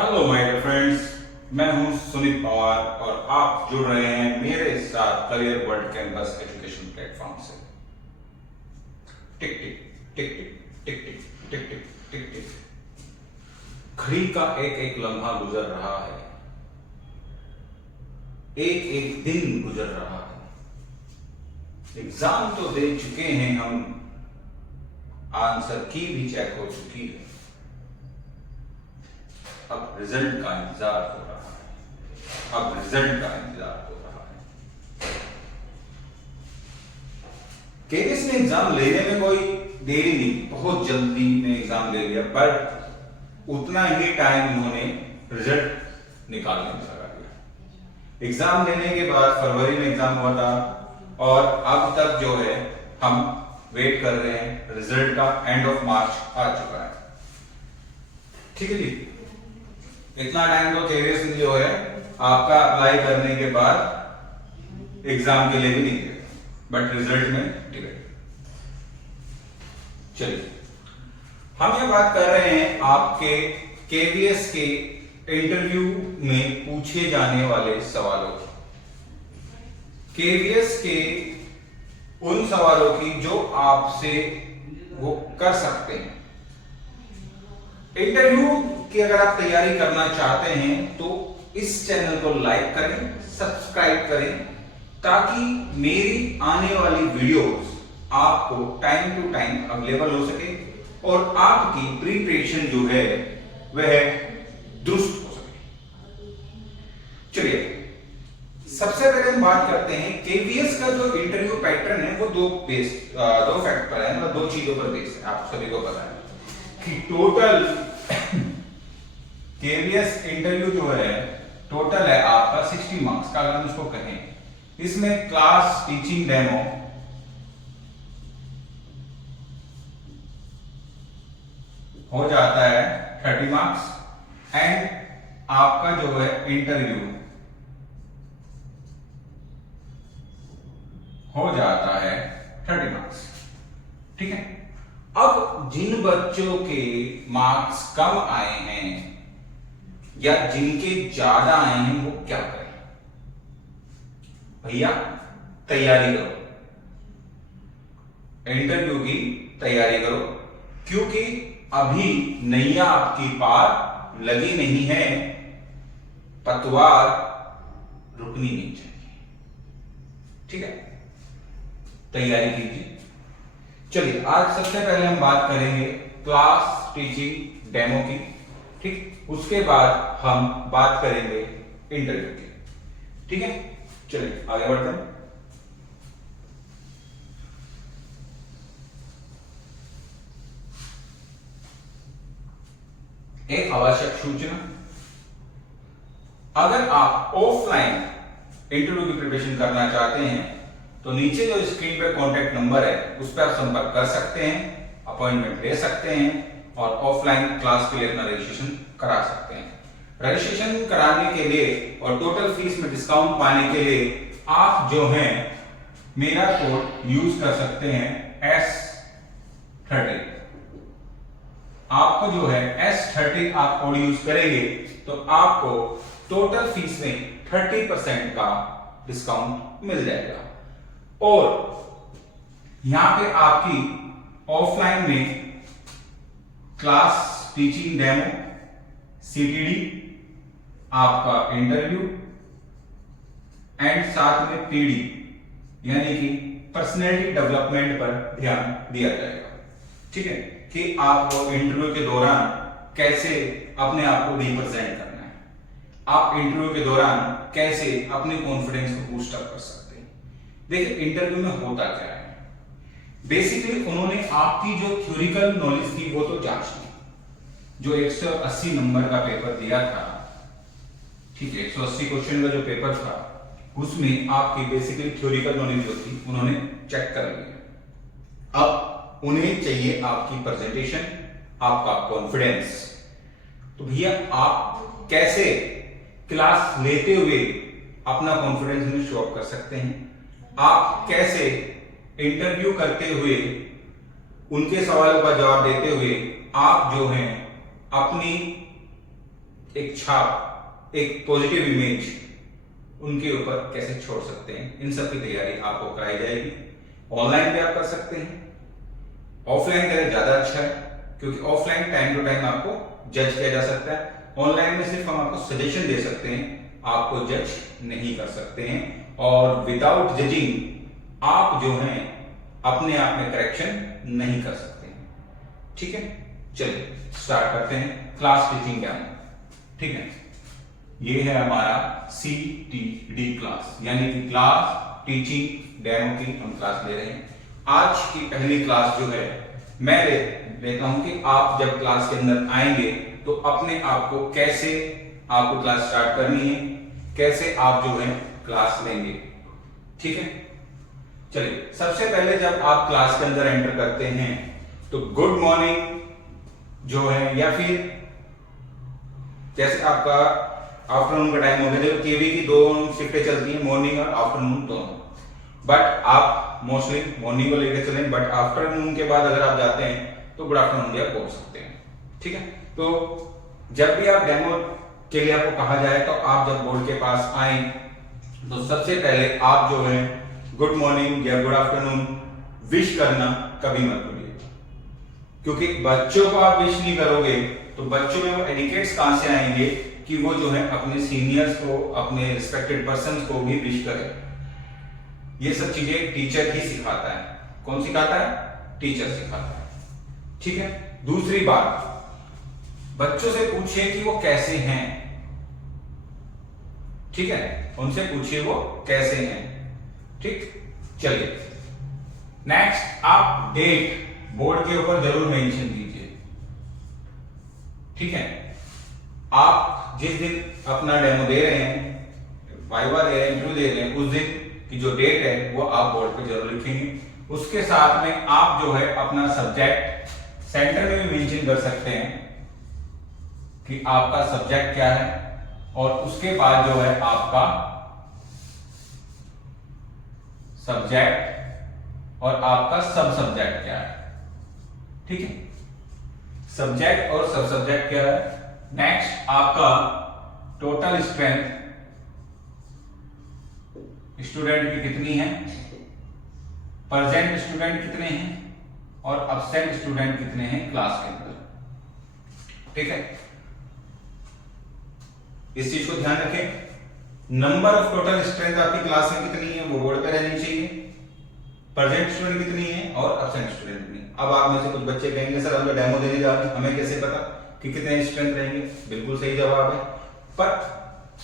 Hello my dear friends, मैं हूं सुनीत पवार और आप जुड़ रहे हैं मेरे साथ career world campus education platform से। टिक टिक टिक टिक टिक टिक टिक टिक टिक टिक। घड़ी का एक एक लम्हा गुजर रहा है, एक एक दिन गुजर रहा है। एग्जाम तो दे चुके हैं हम, आंसर की भी चेक हो चुकी है। अब रिजल्ट का इंतजार हो रहा है, अब रिजल्ट का इंतजार हो रहा है। केवीएस ने एग्जाम लेने में कोई देरी नहीं, बहुत जल्दी में एग्जाम ले लिया, पर उतना ही टाइम उन्होंने रिजल्ट निकालने में लगा दिया। एग्जाम लेने के बाद फरवरी में एग्जाम हुआ था और अब तक जो है हम वेट कर रहे हैं रिजल्ट का। एंड ऑफ मार्च आ चुका है, ठीक है जी। इतना टाइम तो केवीएस ने जो है आपका अप्लाई करने के बाद एग्जाम के लिए भी नहीं दिया, बट रिजल्ट में टिकट। चलिए हम ये बात कर रहे हैं आपके केवीएस के इंटरव्यू में पूछे जाने वाले सवालों की, केवीएस के उन सवालों की जो आपसे वो कर सकते हैं। इंटरव्यू की अगर आप तैयारी करना चाहते हैं तो इस चैनल को लाइक करें, सब्सक्राइब करें, ताकि मेरी आने वाली वीडियोस आपको टाइम टू टाइम अवेलेबल हो सके और आपकी प्रिपरेशन जो है वह दुरुस्त हो सके। चलिए सबसे पहले हम बात करते हैं केवीएस का जो इंटरव्यू पैटर्न है वो दो फैक्टर है, मतलब दो चीजों पर बेस है। आप सभी को पता है कि टोटल केवीएस इंटरव्यू जो है टोटल है आपका 60 मार्क्स का, अगर हम इसको कहें। इसमें क्लास टीचिंग डेमो, हो जाता है 30 मार्क्स एंड आपका जो है इंटरव्यू हो जाता है 30 मार्क्स, ठीक है। अब जिन बच्चों के मार्क्स कम आए हैं या जिनके ज्यादा आए हैं वो क्या करें? भैया तैयारी करो, इंटरव्यू की तैयारी करो, क्योंकि अभी नैया आपकी पार लगी नहीं है, पतवार रुकनी नहीं चाहिए, ठीक है। तैयारी कीजिए। चलिए आज सबसे पहले हम बात करेंगे क्लास टीचिंग डेमो की, ठीक। उसके बाद हम बात करेंगे इंटरव्यू की, ठीक है। चलिए आगे बढ़ते हैं। एक आवश्यक सूचना, अगर आप ऑफलाइन इंटरव्यू की प्रिपरेशन करना चाहते हैं तो नीचे जो स्क्रीन पे कॉन्टैक्ट नंबर है उस पर आप संपर्क कर सकते हैं, अपॉइंटमेंट ले सकते हैं और ऑफलाइन क्लास के लिए अपना रजिस्ट्रेशन करा सकते हैं। रजिस्ट्रेशन कराने के लिए और टोटल फीस में डिस्काउंट पाने के लिए आप जो है मेरा कोड यूज कर सकते हैं S30। आपको जो है S30 आप कोड यूज करेंगे तो आपको टोटल फीस में 30% का डिस्काउंट मिल जाएगा और यहां पे आपकी ऑफलाइन में क्लास टीचिंग डेमो, सीटीडी, आपका इंटरव्यू एंड साथ में पीडी यानी कि पर्सनैलिटी डेवलपमेंट पर ध्यान दिया जाएगा, ठीक है, कि आपको इंटरव्यू के दौरान कैसे अपने आप को रिप्रेजेंट करना है, आप इंटरव्यू के दौरान कैसे अपने कॉन्फिडेंस को बूस्ट अप कर सकते हैं। देखिए इंटरव्यू में होता क्या है, बेसिकली उन्होंने आपकी जो थ्योरिकल नॉलेज थी वो तो जांच ली, जो 180 नंबर का पेपर दिया था, ठीक है, 180 क्वेश्चन का जो पेपर था उसमें आपकी बेसिकली थ्योरिकल नॉलेज जो थी उन्होंने चेक कर लिया। अब उन्हें चाहिए आपकी प्रेजेंटेशन, आपका कॉन्फिडेंस। तो भैया आप कैसे क्लास लेते हुए अपना कॉन्फिडेंस में शो अप कर सकते हैं, आप कैसे इंटरव्यू करते हुए उनके सवालों का जवाब देते हुए आप जो हैं अपनी एक छाप, एक पॉजिटिव इमेज उनके ऊपर कैसे छोड़ सकते हैं, इन सब की तैयारी आपको कराई जाएगी। ऑनलाइन भी आप कर सकते हैं, ऑफलाइन करें ज्यादा अच्छा है, क्योंकि ऑफलाइन टाइम टू टाइम आपको जज किया जा सकता है। ऑनलाइन में सिर्फ हम आपको सजेशन दे सकते हैं, आपको जज नहीं कर सकते हैं, और विदाउट जजिंग आप जो हैं अपने आप में करेक्शन नहीं कर सकते हैं। ठीक है, चलिए स्टार्ट करते हैं क्लास टीचिंग डेमो। ठीक है, ये है हमारा CTD क्लास, यानी कि क्लास टीचिंग डेमो की हम क्लास ले रहे हैं। आज की पहली क्लास जो है मैं लेता हूं कि आप जब क्लास के अंदर आएंगे तो अपने आप को कैसे आपको क्लास स्टार्ट करनी है, कैसे आप जो है क्लास लेंगे। ठीक है, चलिए सबसे पहले जब आप क्लास के अंदर एंटर करते हैं तो गुड मॉर्निंग जो है, या फिर जैसे आपका आफ्टरनून का टाइम हो गया, देखो केवी की 2 शिफ्टें चलती हैं, मॉर्निंग और आफ्टरनून दोनों, बट आप मोस्टली मॉर्निंग को लेकर चलें, बट आफ्टरनून के बाद अगर आप जाते हैं तो गुड आफ्टरनून भी आप बोल सकते हैं। ठीक है, तो जब भी आप डेमो के लिए आपको कहा जाए तो आप जब बोर्ड के पास आए तो सबसे पहले आप जो है गुड मॉर्निंग या गुड आफ्टरनून विश करना कभी मत भूलिए, क्योंकि बच्चों को आप विश नहीं करोगे तो बच्चों में वो एडिकेट्स कहां से आएंगे कि वो जो है अपने सीनियर्स को, अपने रिस्पेक्टेड पर्संस को भी विश करें। ये सब चीजें टीचर ही सिखाता है। कौन सिखाता है? टीचर सिखाता है। ठीक है, दूसरी बात, बच्चों से पूछिए कि वो कैसे हैं। ठीक है, उनसे पूछिए वो कैसे हैं। ठीक, चलिए नेक्स्ट, आप डेट बोर्ड के ऊपर जरूर मेंशन कीजिए। ठीक है, आप जिस दिन अपना डेमो दे रहे हैं, वाइवा दे रहे हैं, इंटरव्यू दे रहे हैं, उस दिन की जो डेट है वो आप बोर्ड पे जरूर लिखेंगे। उसके साथ में आप जो है अपना सब्जेक्ट सेंटर में भी मेंशन कर सकते हैं कि आपका सब्जेक्ट क्या है, और उसके बाद जो है आपका सब्जेक्ट और आपका सब सब्जेक्ट क्या है। ठीक है, सब्जेक्ट और सब सब्जेक्ट क्या है। नेक्स्ट, आपका टोटल स्ट्रेंथ स्टूडेंट की कितनी है, प्रेजेंट स्टूडेंट कितने हैं, और अब्सेंट स्टूडेंट कितने हैं क्लास के अंदर। ठीक है, इस चीज को ध्यान रखें। नंबर ऑफ टोटल स्ट्रेंथ आपकी क्लास में कितनी है वो बोर्ड पे रहनी चाहिए, प्रेजेंट स्टूडेंट कितनी है और अब्सेंट स्टूडेंट कितनी। अब आप में से कुछ बच्चे कहेंगे सर हम तो डेमो देने जा रहे हैं, हमें कैसे पता कि कितने स्ट्रेंथ रहेंगे। बिल्कुल सही जवाब है, पर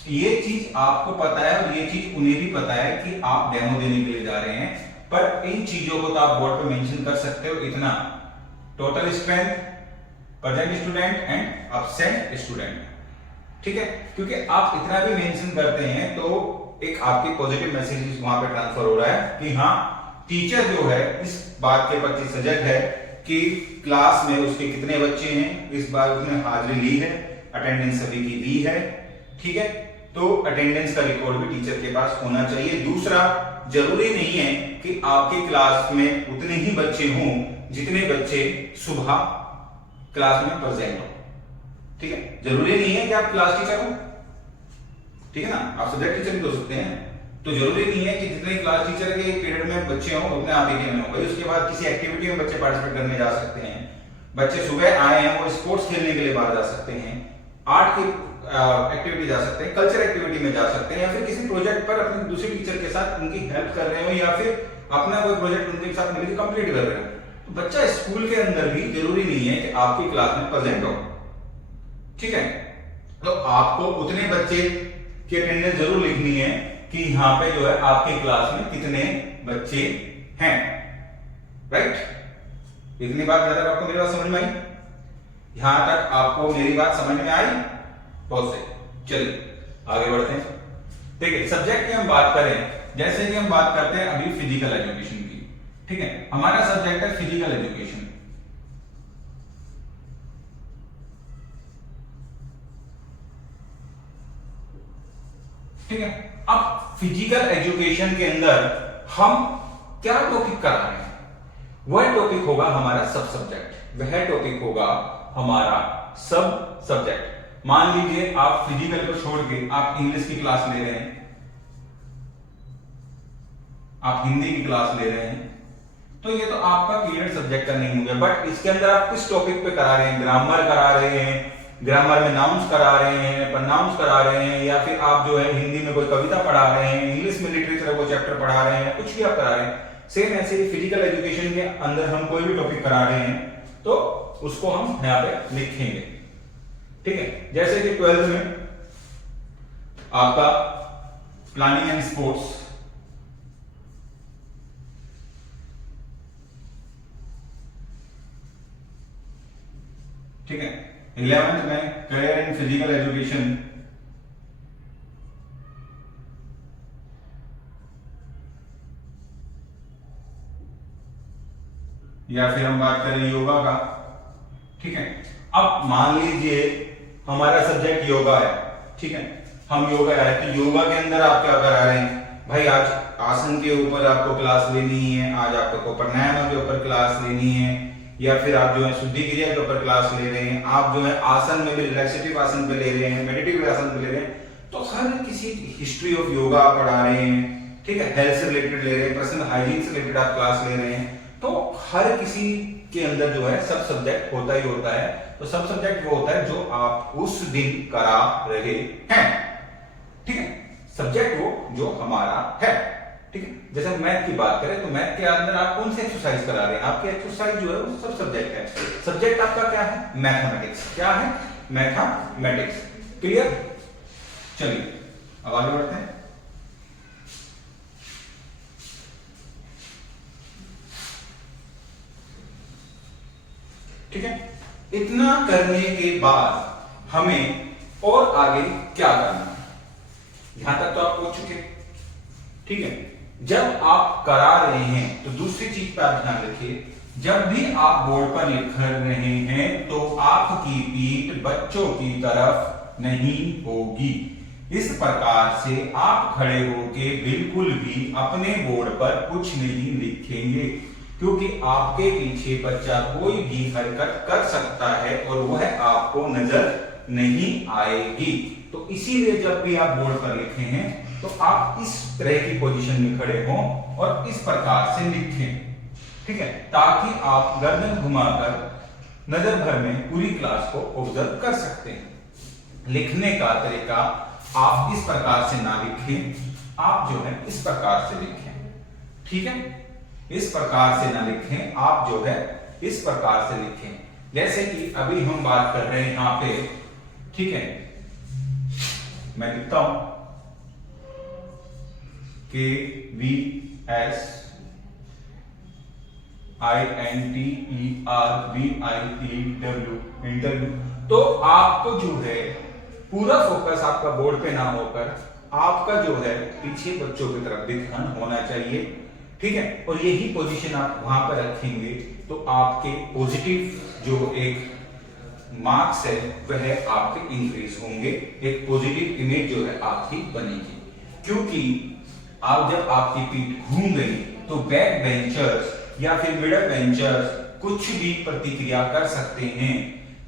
ये चीज आपको पता है और ये चीज उन्हें भी पता है कि आप डेमो देने के लिए जा रहे हैं, पर इन चीजों को तो आप बोर्ड पे मेंशन कर सकते हो, इतना total strength, present student and absent student. ठीक है, क्योंकि आप इतना भी मेंशन करते हैं तो एक आपकी पॉजिटिव मैसेज वहां पे ट्रांसफर हो रहा है कि हाँ टीचर जो है इस बात के प्रति सजग है कि क्लास में उसके कितने बच्चे हैं, इस बार उसने हाजिरी ली है, अटेंडेंस सभी की दी है। ठीक है, तो अटेंडेंस का रिकॉर्ड भी टीचर के पास होना चाहिए। दूसरा, जरूरी नहीं है कि आपके क्लास में उतने ही बच्चे हों जितने बच्चे सुबह क्लास में प्रेजेंट हो। ठीक है, जरूरी नहीं है कि आप क्लास टीचर हो, ठीक है ना, आप सब्जेक्ट टीचर भी हो सकते हैं। तो जरूरी नहीं है कि जितने क्लास टीचर के पीरियड में बच्चे हों उतने आप ही के में हो। उसके बाद किसी एक्टिविटी में बच्चे पार्टिसिपेट करने जा सकते हैं, बच्चे सुबह आए हैं वो स्पोर्ट्स खेलने के लिए बाहर जा सकते हैं, आर्ट की एक्टिविटी जा सकते हैं, कल्चर एक्टिविटी में जा सकते हैं, या फिर किसी प्रोजेक्ट पर अपने दूसरे टीचर के साथ उनकी हेल्प कर रहे हो, या फिर अपना कोई प्रोजेक्ट उनके साथ मिलकर कंप्लीट कर रहे हो। तो बच्चा स्कूल के अंदर भी जरूरी नहीं है कि आपकी क्लास में प्रेजेंट हो। ठीक है, तो आपको उतने बच्चे की अटेंडेंस जरूर लिखनी है कि यहाँ पे जो है आपकी क्लास में कितने बच्चे हैं। राइट, इतनी बात ज्यादा आपको मेरी बात समझ में आई? यहां तक आपको मेरी बात समझ में आई? बहुत सही, चलिए आगे बढ़ते हैं। देखिए, सब्जेक्ट की हम बात करें, जैसे कि हम बात करते हैं अभी फिजिकल एजुकेशन की। ठीक है, हमारा सब्जेक्ट है फिजिकल एजुकेशन। ठीक है, अब फिजिकल एजुकेशन के अंदर हम क्या टॉपिक करा रहे हैं? वह टॉपिक होगा हमारा सब सब्जेक्ट, वह टॉपिक होगा हमारा सब सब्जेक्ट। मान लीजिए आप फिजिकल को छोड़ के आप इंग्लिश की क्लास ले रहे हैं, आप हिंदी की क्लास ले रहे हैं, तो ये तो आपका क्लियर सब्जेक्ट का नहीं हो गया। बट इसके अंदर आप किस टॉपिक पे करा रहे हैं? ग्रामर करा रहे हैं, ग्रामर में नाउन्स करा रहे हैं, प्रोनाउंस करा रहे हैं, या फिर आप जो है हिंदी में कोई कविता पढ़ा रहे हैं, इंग्लिश में लिटरेचर को चैप्टर पढ़ा रहे हैं, कुछ भी आप करा रहे हैं। सेम ऐसे ही फिजिकल एजुकेशन के अंदर हम कोई भी टॉपिक करा रहे हैं तो उसको हम यहाँ पे लिखेंगे, ठीक है। जैसे कि 12th में आपका प्लानिंग एंड स्पोर्ट्स, ठीक है। 11th में करियर एंड फिजिकल एजुकेशन, या फिर हम बात करें योगा का, ठीक है। अब मान लीजिए हमारा सब्जेक्ट योगा है, ठीक है, हम योगा है, तो योगा के अंदर आप क्या करा रहे हैं भाई? आज आसन के ऊपर आपको क्लास लेनी है, आज आपको प्राणायाम के ऊपर क्लास लेनी है, या फिर आप जो है शुद्धि क्रिया के ऊपर क्लास ले रहे हैं, आप जो है आसन में भी रिलैक्सेटिव आसन पे ले रहे हैं, मेडिटेटिव आसन पे ले रहे हैं, तो हर किसी हिस्ट्री ऑफ योगा आप पढ़ा रहे हैं, ठीक है, हेल्थ से रिलेटेड ले रहे हैं, पर्सनल हाइजीन से रिलेटेड आप क्लास ले रहे हैं, तो हर किसी के अंदर जो है सब सब्जेक्ट होता ही होता है। तो सब सब्जेक्ट वो होता है जो आप उस दिन करा रहे हैं, ठीक है, सब्जेक्ट वो जो हमारा है, ठीक है। जैसे मैथ की बात करें तो मैथ के अंदर आप कौन सी एक्सरसाइज करा रहे हैं? आपकी एक्सरसाइज जो है वो सब सब्जेक्ट है। सब्जेक्ट आपका क्या है? मैथमेटिक्स। क्या है? मैथमेटिक्स। क्लियर? चलिए अब आगे बढ़ते हैं। ठीक है, इतना करने के बाद हमें और आगे क्या करना है? यहां तक तो आप पहुंच चुके, ठीक है। जब आप करा रहे हैं तो दूसरी चीज पर आप ध्यान रखिए, जब भी आप बोर्ड पर लिख रहे हैं तो आपकी पीठ बच्चों की तरफ नहीं होगी। इस प्रकार से आप खड़े होके बिल्कुल भी अपने बोर्ड पर कुछ नहीं लिखेंगे, क्योंकि आपके पीछे बच्चा कोई भी हरकत कर सकता है और वह आपको नजर नहीं आएगी। तो इसीलिए जब भी आप बोर्ड पर लिखे हैं तो आप इस तरह की पोजीशन में खड़े हों और इस प्रकार से लिखें, ठीक है, ताकि आप गर्दन घुमाकर नजर भर में पूरी क्लास को ऑब्जर्व कर सकते हैं। लिखने का तरीका आप इस प्रकार से ना लिखें, आप जो है इस प्रकार से लिखें, ठीक है, इस प्रकार से ना लिखें, आप जो है इस प्रकार से लिखें। जैसे कि अभी हम बात कर रहे हैं यहां पे, ठीक है, मैं लिखता हूं KVS INTERVIEW इंटरव्यू। तो आपको जो है पूरा फोकस आपका बोर्ड पे ना होकर आपका जो है पीछे बच्चों की तरफ भी ध्यान होना चाहिए, ठीक है। और यही पोजीशन आप वहां पर रखेंगे तो आपके पॉजिटिव जो एक मार्क्स है वह आपके इंक्रीज होंगे, एक पॉजिटिव इमेज जो है आपकी बनेगी। क्योंकि आप जब आपकी पीठ घूम गई तो बैक बेंचर्स या फिर मिडल बेंचर्स कुछ भी प्रतिक्रिया कर सकते हैं,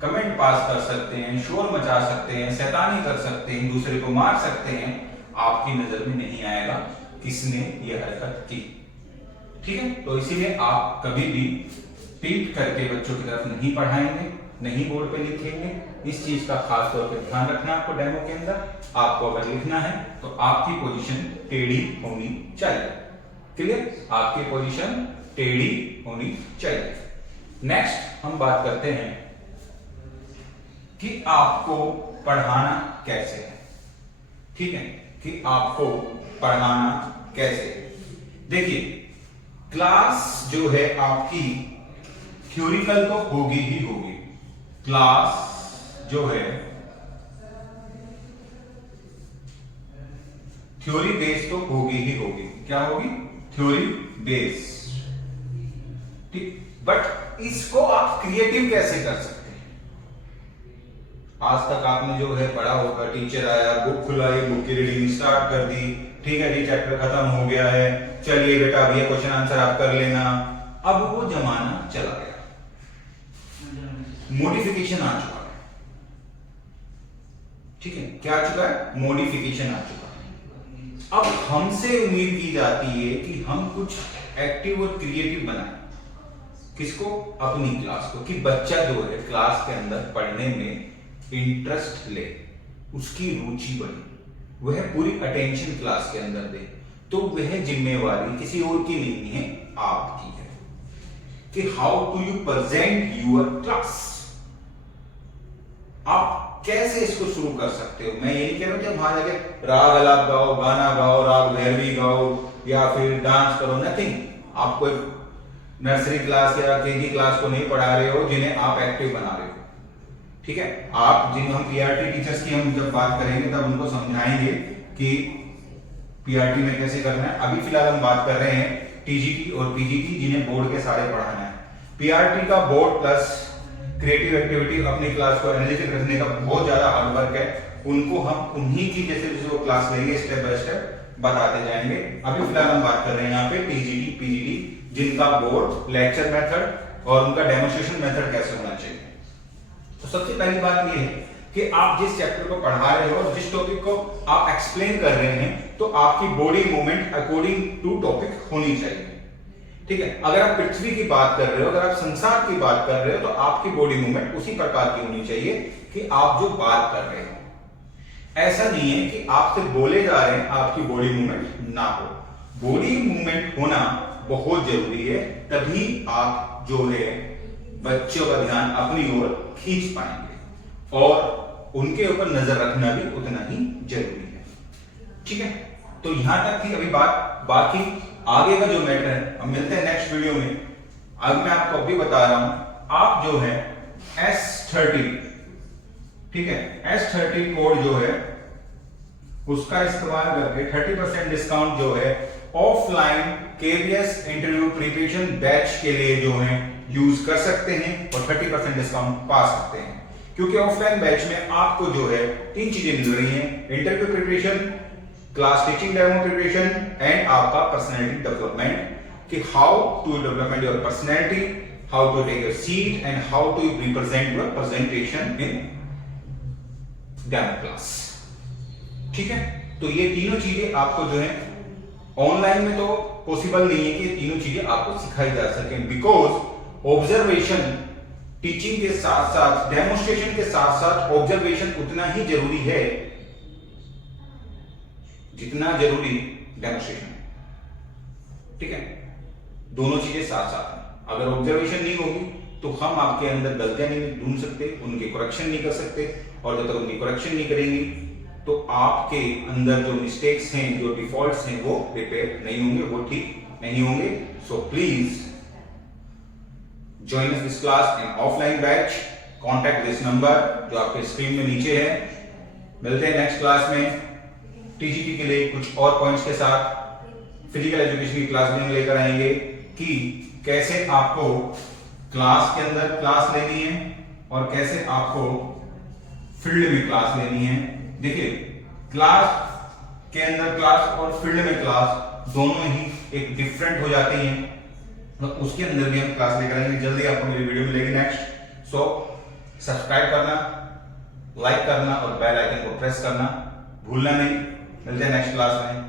कमेंट पास कर सकते हैं, शोर मचा सकते हैं, शैतानी कर सकते हैं, दूसरे को मार सकते हैं, आपकी नजर में नहीं आएगा किसने यह हरकत की, ठीक है। तो इसीलिए आप कभी भी पीठ करके बच्चों की तरफ नहीं पढ़ाएंगे, नहीं बोर्ड पे लिखेंगे। इस चीज का खास तौर पे ध्यान रखना आपको डेमो के अंदर। आपको अगर लिखना है तो आपकी पोजीशन टेढ़ी होनी चाहिए, क्लियर, आपकी पोजीशन टेढ़ी होनी चाहिए। नेक्स्ट हम बात करते हैं कि आपको पढ़ाना कैसे है, ठीक है, कि आपको पढ़ाना कैसे है। देखिए क्लास जो है आपकी थ्योरिकल तो होगी ही होगी, क्लास जो है थ्योरी बेस्ड तो होगी ही होगी। क्या होगी? थ्योरी बेस्ड, ठीक। बट इसको आप क्रिएटिव कैसे कर सकते हैं? आज तक आपने जो है पढ़ा होगा, टीचर आया, बुक खुलाई, बुक की रीडिंग स्टार्ट कर दी, ठीक है जी, चैप्टर खत्म हो गया है, चलिए बेटा अब ये क्वेश्चन आंसर आप कर लेना। अब वो जमाना चला गया, मॉडिफिकेशन आ चुका है। ठीक है, क्या आ चुका है, मॉडिफिकेशन आ चुका है। अब हमसे उम्मीद की जाती है कि हम कुछ एक्टिव और क्रिएटिव बनाएं। किसको, अपनी क्लास को, कि बच्चा जो है क्लास के अंदर पढ़ने में इंटरेस्ट ले, उसकी रुचि बढ़े, वह पूरी अटेंशन क्लास के अंदर दे। तो वह जिम्मेवारी किसी और की नहीं है, आपकी है कि how to you present your class. आप कैसे इसको शुरू कर सकते हो। मैं ये नहीं कह रहा हूं कि वहां जाके राग अलाप गाओ, गाना गाओ, राग भैरवी गाओ या फिर डांस करो, नथिंग। आप कोई नर्सरी क्लास या केजी क्लास को नहीं पढ़ा रहे हो जिन्हें आप एक्टिव बना रहे हो, ठीक है। आप जिन हम पीआरटी टीचर्स की हम जब बात करेंगे तब उनको समझाएंगे कि पीआरटी में कैसे करना है। अभी फिलहाल हम बात कर रहे हैं टीजीटी और पीजीटी जिन्हें बोर्ड के सारे पढ़ाना है। पीआरटी का बोर्ड प्लस क्रिएटिव एक्टिविटी अपनी क्लास को एनालिटिक रखने का बहुत ज्यादा हार्ड वर्क है। उनको हम उन्हीं की जैसे जैसे वो क्लास लेंगे स्टेप बाय स्टेप बताते जाएंगे। अभी फिलहाल हम बात कर रहे हैं यहाँ पे टीजीटी पीजीटी जिनका बोर्ड, लेक्चर मेथड और उनका डेमोन्स्ट्रेशन मेथड कैसे होना चाहिए। तो सबसे पहली बात ये है कि आप जिस चैप्टर को पढ़ा रहे हो और जिस टॉपिक को आप एक्सप्लेन कर रहे हैं तो आपकी body movement according to topic होनी चाहिए, ठीक है। अगर आप पृथ्वी की बात कर रहे हो, अगर आप संसार की बात कर रहे हो तो आपकी बॉडी मूवमेंट उसी प्रकार की होनी चाहिए कि आप जो बात कर रहे हो। ऐसा नहीं है कि आपसे बोले जा रहे हैं आपकी बॉडी मूवमेंट ना हो। बॉडी मूवमेंट होना बहुत जरूरी है, तभी आप जो है बच्चों का ध्यान अपनी ओर खींच पाएंगे और उनके ऊपर नजर रखना भी उतना ही जरूरी है, ठीक है। तो यहां तक थी अभी बात, बाकी आगे का जो मैटर है हम मिलते हैं नेक्स्ट वीडियो में। आज मैं आपको अभी बता रहा हूं, आप जो है S30, ठीक है, S30 कोड जो है उसका इस्तेमाल करके 30% डिस्काउंट जो है offline KVS interview preparation batch के लिए जो है यूज कर सकते हैं और 30% डिस्काउंट पा सकते हैं। क्योंकि ऑफलाइन बैच में आपको जो है 3 चीजें मिल रही हैं, interview preparation, class teaching demo preparation and आपका पर्सनैलिटी डेवलपमेंट, कि how to development your personality, how to take your seat and how to represent your presentation in demo class, ठीक है। तो ये तीनों चीजें आपको जो है ऑनलाइन में तो पॉसिबल नहीं है कि ये तीनों चीजें आपको सिखाई जा सके, बिकॉज ऑब्जर्वेशन टीचिंग के साथ साथ डेमोन्स्ट्रेशन के साथ साथ ऑब्जर्वेशन उतना ही जरूरी है जितना जरूरी डेमोन्स्ट्रेशन, ठीक है। दोनों चीजें साथ साथ हैं। अगर ऑब्जर्वेशन नहीं होगी तो हम आपके अंदर गलतियां नहीं ढूंढ सकते, उनके करेक्शन नहीं कर सकते, और जब तक उनकी करेक्शन नहीं करेंगे तो आपके अंदर जो मिस्टेक्स हैं, जो डिफॉल्ट्स हैं, वो रिपेयर नहीं होंगे, वो ठीक नहीं होंगे। So please join us this class in offline batch, contact this number जो आपके स्क्रीन में नीचे है। मिलते हैं नेक्स्ट क्लास में टीजीटी के लिए कुछ और पॉइंट्स के साथ। फिजिकल एजुकेशन की क्लास में लेकर आएंगे कि कैसे आपको क्लास के अंदर क्लास लेनी है और कैसे आपको फील्ड में क्लास लेनी है। देखिए, क्लास के अंदर क्लास और फील्ड में क्लास दोनों ही एक डिफरेंट हो जाती हैं, तो उसके अंदर भी हम क्लास लेकर आएंगे। जल्दी आपको मेरी वीडियो मिलेगी नेक्स्ट। सो सब्सक्राइब करना, लाइक करना और बेल आइकन को प्रेस करना भूलना नहीं। मिलते हैं नेक्स्ट क्लास में।